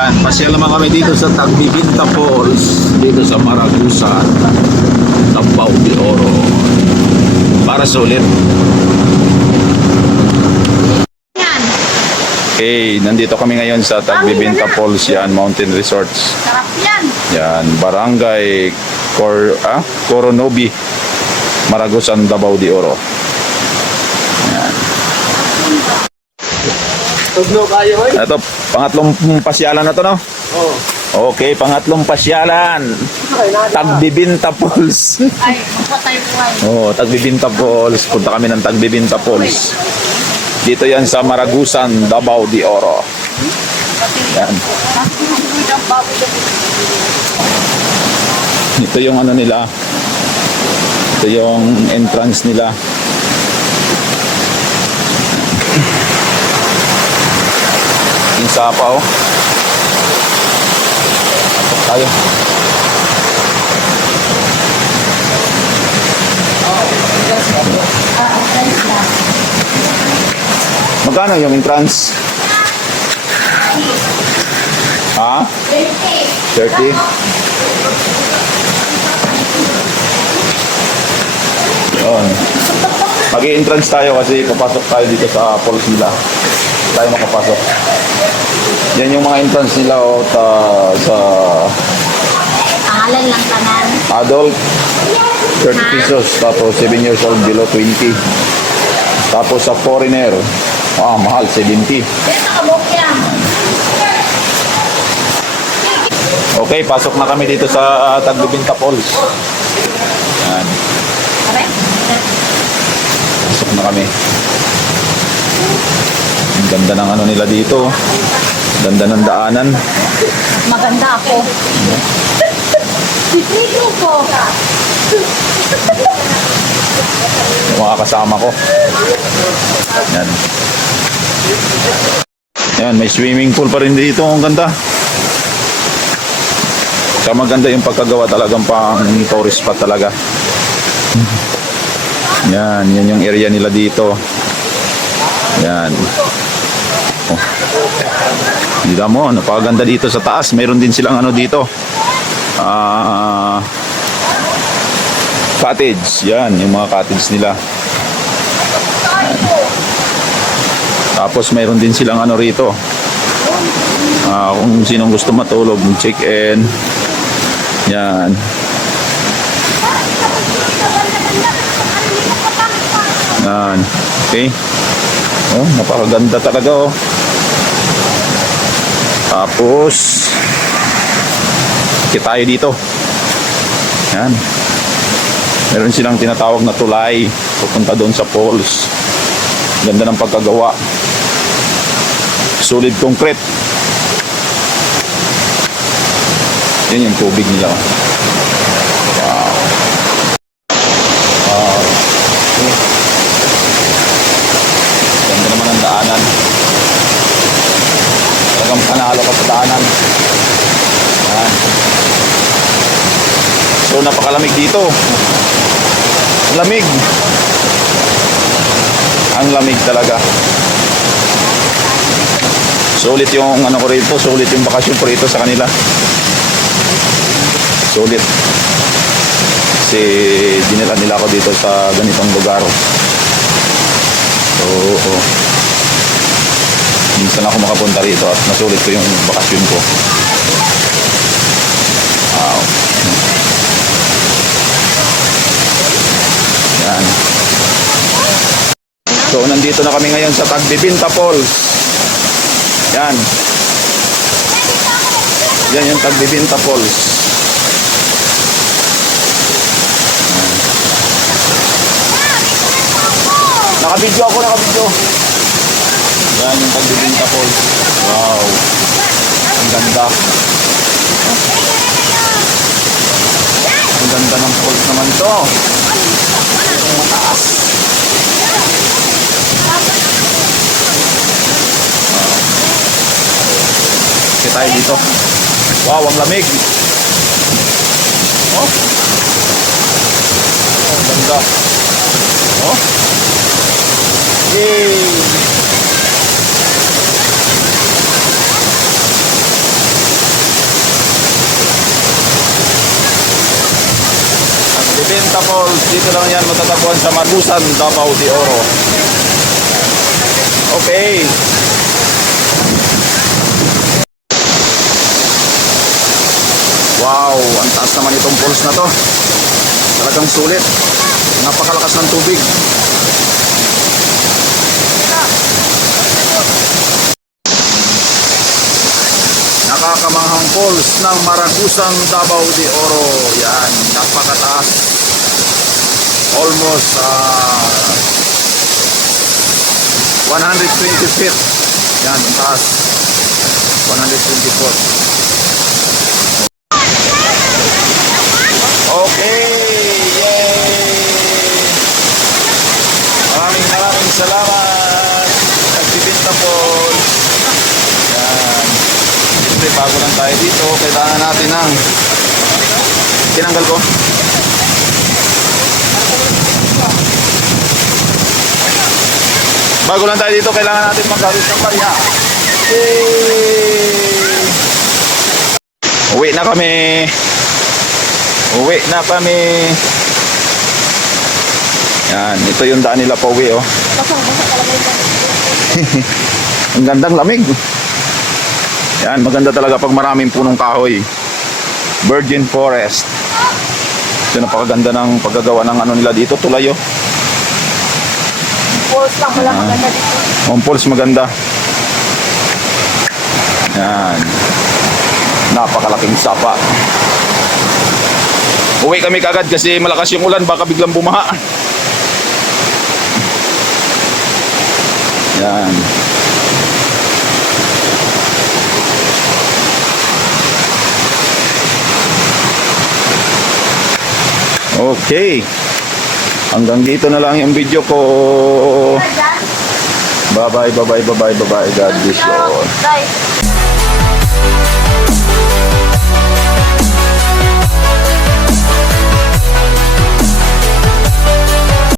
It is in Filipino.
Yan, pasyal naman kami dito sa Tagbibinta Falls, dito sa Maragusan, Davao de Oro. Para sulit. Okay, nandito kami ngayon sa Tagbibinta Falls, yan, Mountain Resorts. Sarap yan. Yan, Barangay Coronobi, Maragusan, Davao de Oro. Yan. Tugno kayo, hoy. Ito, pangatlong pasyalan na to, no? Oo. Okay, pangatlong pasyalan. Tagbibinta Falls. Ay, magpatay po ay. Oh, Tagbibinta Falls. Punta kami ng Tagbibinta Falls. Dito yan sa Maragusan, Davao de Oro. Yan. Ito yung ano nila. Ito yung entrance nila. Yung sapa, oh. Pasok tayo. Magkano yung entrance? Ha? 30? Yun. Mag-i-entrance tayo kasi papasok tayo dito sa falls nila. Tayo makapasok. Yan yung mga entrance nila, oh, sa Pangalan lang tanan. adult 30 pesos, tapos 7 years old below 20. Tapos sa foreigner, mahal, 70. Dito ka buk yan. Okay, pasok na kami dito sa Tagbibinta Falls. Yan, Aray. pasok na kami. Ang ganda ng ano nila dito. Ganda ng daanan. Maganda ako. Sitrito po. Yung mga kasama ko. Yan. Yan, may swimming pool pa rin dito. Ang ganda. Kaya maganda yung pagkagawa, talagang pang tourist spot talaga. Yan, yan yung area nila dito. Yan. Oh. Dito mo, napakaganda dito sa taas. Mayroon din silang ano dito. Cottage. Yan, yung mga cottage nila. Yan. Tapos mayroon din silang ano rito. Kung sinong gusto matulog, check-in. Yan. Yan. Okay. Oh, napakaganda talaga, oh. Tapos kita tayo dito. Yan. Meron silang tinatawag na tulay pupunta doon sa falls. Ganda ng pagkagawa. Solid concrete. Yan yung tubig nila. Wow. Wow. Okay. Ganda naman ang daanan. Talagang panalo ka sa daanan. Yan. So napakalamig dito. Lamig. Ang lamig talaga. Sulit yung ano ko rito, sulit yung bakasyon ko rito sa kanila. Sulit. Kasi dinala nila ako dito sa ganitong lugar. So, minsan ako makapunta rito at nasulit ko yung bakasyon ko. Wow. Yan. So, nandito na kami ngayon sa Tagbibinta Falls. Yan. Yan yung Tagbibinta Falls. Nakabidyo ako, nakabidyo. Yan yung Tagbibinta Falls. Wow. Ang ganda. Ang ganda ng falls naman to. Ang mataas. Okay tayo dito. Wow, ang lamig. Oh. Oh, ang ganda. Oh. Yay! dito lang yan matatagpuan sa Maragusan, Davao de Oro. Okay. Wow, ang taas naman itong falls na to. Talagang sulit. Napakalakas ng tubig. Nakakamanghang falls ng Maragusan, Davao de Oro. Yan, napakataas. Almost 120 feet. Yan, ang taas. 120 foot. Okay, yay! Maraming salamat. Nagbibinta po. Yan. Siyempre, bago lang tayo dito, kailangan natin ng tinanggal ko. Bago lang tayo dito, kailangan natin magkabit ng barya. Yay! Uwi na kami. Uwi na kami. Yan, ito yung daan nila pa uwi, oh. Ang gandang lamig. Yan, maganda talaga pag maraming punong kahoy. Virgin Forest. Ito, napakaganda ng paggagawa ng ano nila dito, tulay, oh. Falls lang, wala maganda dito. Ang falls maganda. Yan. Napakalaking sapa. Uwi kami kagad kasi malakas yung ulan, baka biglang bumaha. Yan. Okay. Hanggang dito na lang yung video ko. Bye bye, bye bye, bye bye, bye bye. God bless you all. Bye.